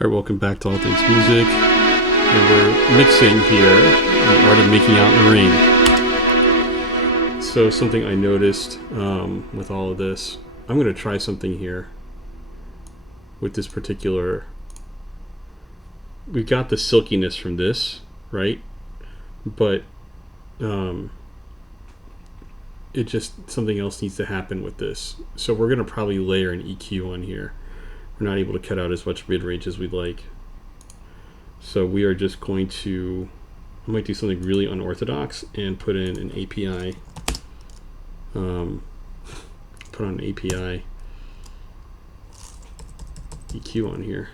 Alright, welcome back to All Things Music. And we're mixing here the art of making out in the rain. So something I noticed with all of this, I'm going to try something here with this particular. We've got the silkiness from this, right? But it just, something else needs to happen with this. So we're going to probably layer an EQ on here. We're not able to cut out as much mid-range as we'd like. So we are just going to, I might do something really unorthodox and put in an API. Put on an API EQ on here.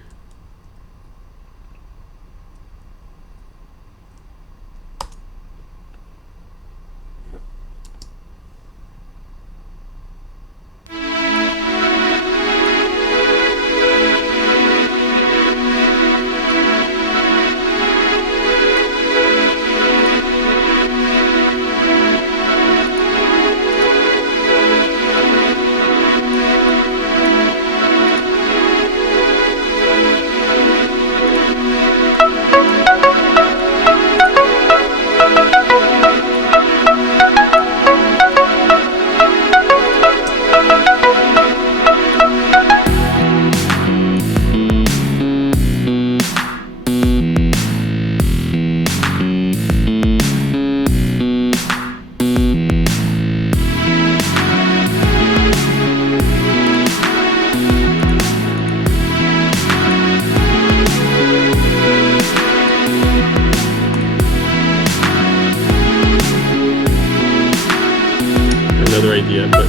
Another idea, but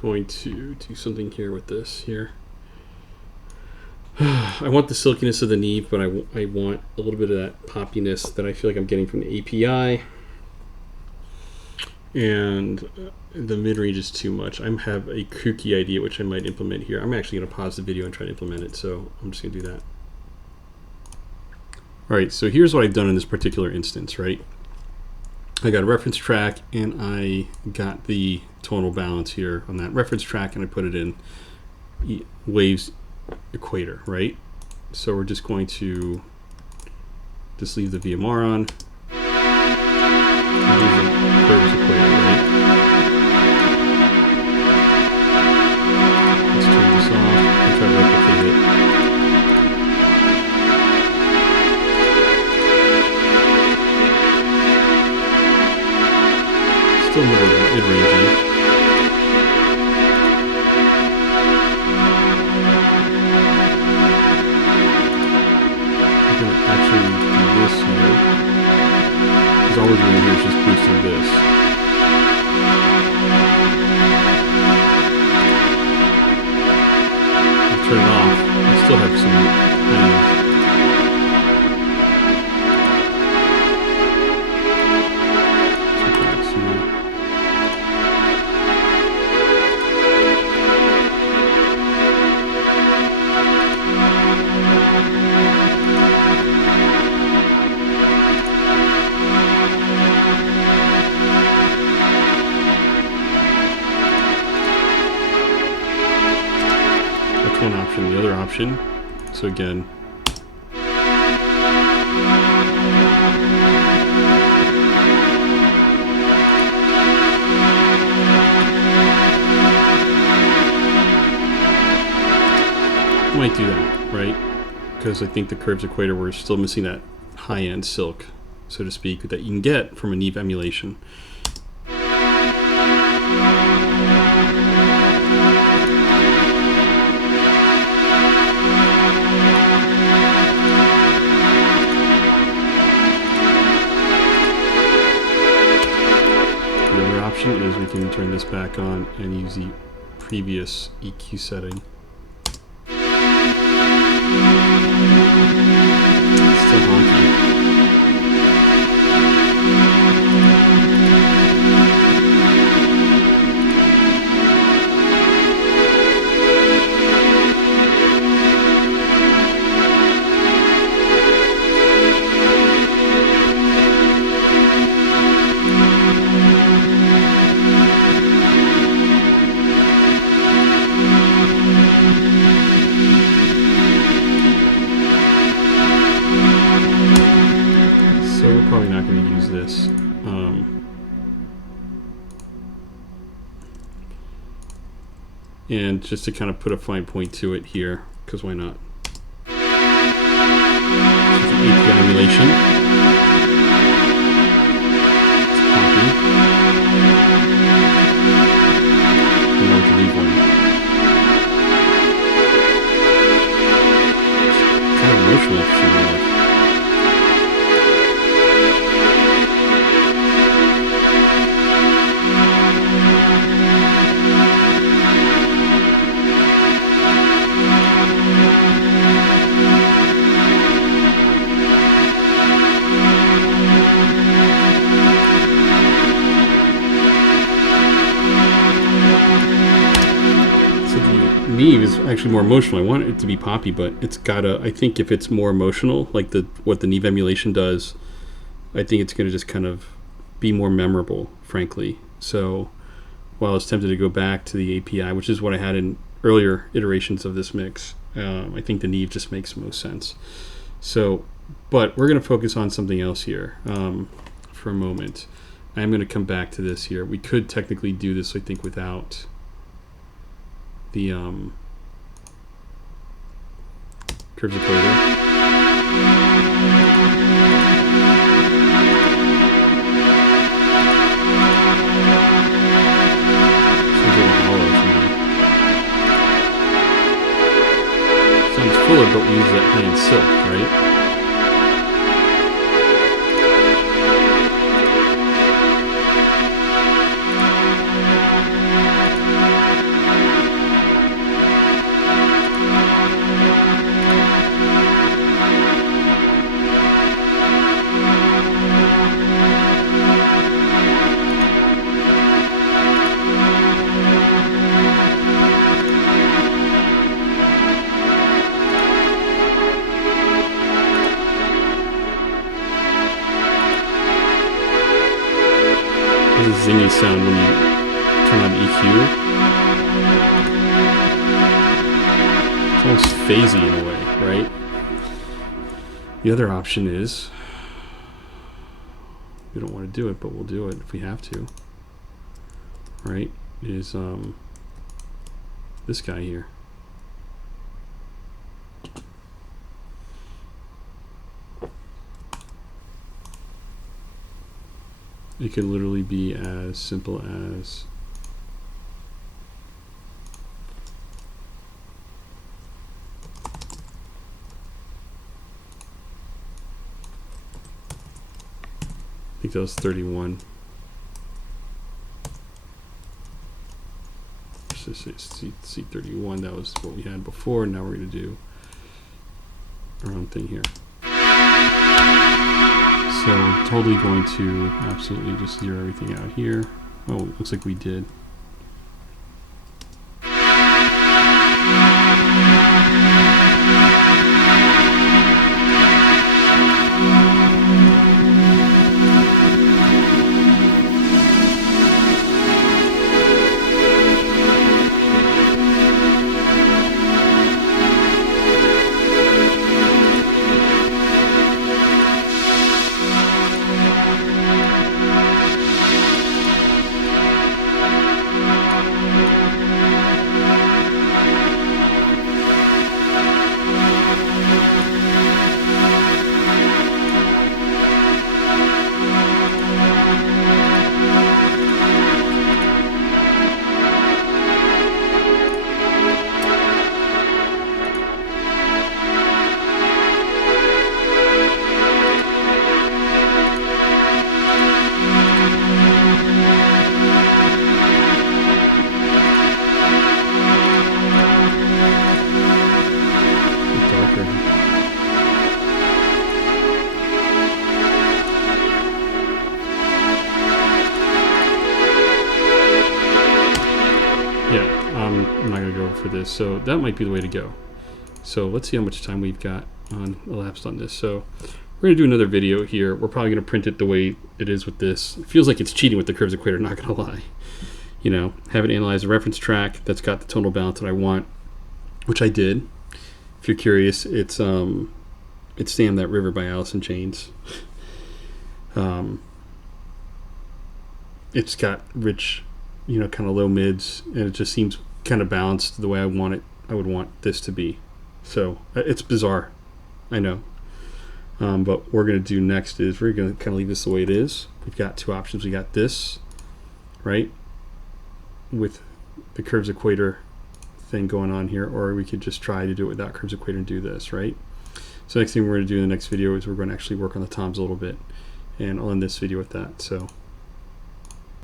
going to do something here with this here. I want the silkiness of the Neve, but I want a little bit of that poppiness that I feel like I'm getting from the API. And the mid-range is too much. I have a kooky idea which I might implement here. I'm actually going to pause the video and try to implement it, so I'm just going to do that. Alright, so here's what I've done in this particular instance, right? I got a reference track and I got the tonal balance here on that reference track and I put it in waves equator, right? So we're just going to just leave the VMR on. Curves equator, right? Let's turn this off and try to replicate it. Still more mid-rangey. actually do this here, because all we're doing here is just boosting this. Turn it off, I still have some hands. One option. The other option, so again, might do that, right? Because I think the curves equator, we're still missing that high-end silk, so to speak, that you can get from a Neve emulation. Is we can turn this back on and use the previous EQ setting. Still honky. Probably not going to use this. And just to kind of put a fine point to it here, because why not? So the API emulation. Let's copy. And now delete one. It's kind of emotional for some reason. Neve is actually more emotional. I want it to be poppy, but it's gotta, I think if it's more emotional, like what the Neve emulation does, I think it's gonna just kind of be more memorable, frankly. So while I was tempted to go back to the API, which is what I had in earlier iterations of this mix, I think the Neve just makes most sense. So, but we're gonna focus on something else here for a moment. I'm gonna come back to this here. We could technically do this, I think, without the curves equator. Sounds a little hollow to me. Sounds fuller, but we use that high-end silk, right? Zingy sound when you turn on EQ. It's almost phasey in a way, right? The other option is, we don't want to do it, but we'll do it if we have to, right? Is this guy here. It can literally be as simple as think that was 31. C31, that was what we had before. Now we're going to do our own thing here. So we're totally going to absolutely just zero everything out here. Oh, it looks like we did. I'm not going to go for this, so that might be the way to go. So let's see how much time we've got elapsed on this. So we're going to do another video here. We're probably going to print it the way it is with this. It feels like it's cheating with the curves equator, not going to lie. You know, have it analyze a reference track that's got the tonal balance that I want, which I did. If you're curious, it's Damn That River by Alice in Chains. It's got rich, you know, kind of low mids, and it just seems kind of balanced the way I want it. I would want this to be. So it's bizarre, I know. But what we're going to do next is we're going to kind of leave this the way it is. We've got two options. We got this, right, with the curves equator thing going on here, or we could just try to do it without curves equator and do this, right? So next thing we're going to do in the next video is we're going to actually work on the toms a little bit, and I'll end this video with that. So